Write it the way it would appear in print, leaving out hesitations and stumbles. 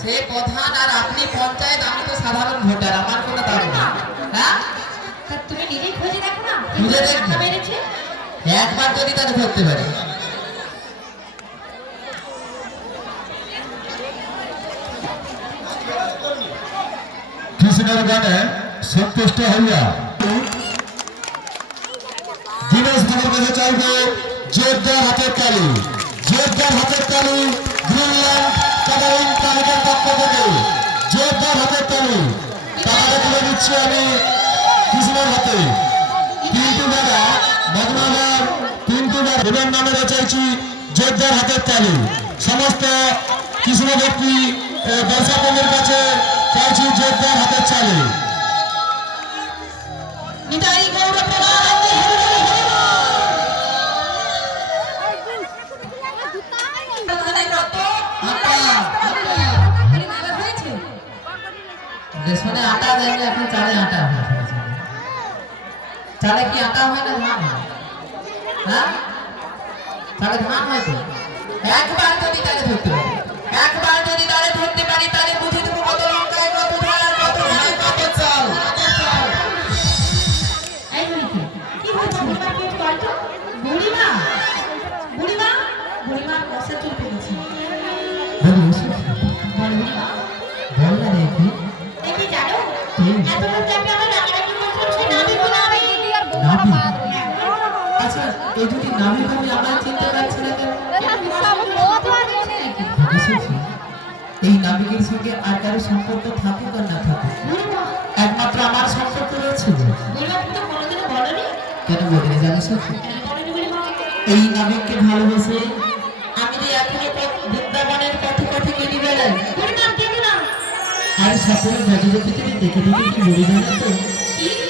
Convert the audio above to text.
সে প্রধান আর আপনি পঞ্চায়েত, আমি তো সাধারণ ভোটার, আমার কোনো দাম না। হ্যাঁ, তুমি নিজেই খুঁজে দেখো না, খুঁজে দেখো বেড়েছে একবার যদি তাকে ধরতে পারে। কৃষ্ণের গানে সন্তুষ্ট হইয়া দিনেশ ঠাকুর কাছে চাইব জোরদার হাতের তালি, জোরদার হাতের তালি। গ্রিনল্যান্ড ক্যাটারিং তালিকার পক্ষ থেকে জোরদার হাতের তালি তাহলে তুলে দিচ্ছি আমি কৃষ্ণের হাতে। কিন্তু দাদা বদনাবার কিন্তু দেবের নামে চাইছি জোরদার হাতের তালি। সমস্ত কৃষ্ণ ভক্তি দর্শকদের কাছে চাইছি জোরদার হাতের তালি। রেশনে আটা দেয় না, এখন চালে আটা হয়। চালে কি আটা হয় না ধান হয়? হ্যাঁ, চালে ধান হয় তো। একবার যদি তালে ধরতে পারি, একবার যদি তালে ধরতে পারি, তাহলে বুঝে দেবো কত লঙ্কায়, কত ধান, কত ধানে, কত চাল। কি হয়েছে? বুড়িমা, বুড়িমা, বুড়িমা কষা কি পেয়েছে? আচ্ছা, এই দুটি নামে ভাবে আমরা চিনতে পারছি না কেন? এই নাবিকের সঙ্গে আর কারো সম্পর্ক থাকুক আর না থাকুক, একমাত্র আমার সম্পর্ক রয়েছে। কেন বলিনি জানো সখী? এই নাবিককে ভালোবেসে আমি যে এখনো বৃন্দাবনের পথে পথে গিয়ে বেড়াই, আর সকলের গজগতিতে দেখে দেখে কি বলি জানো তো?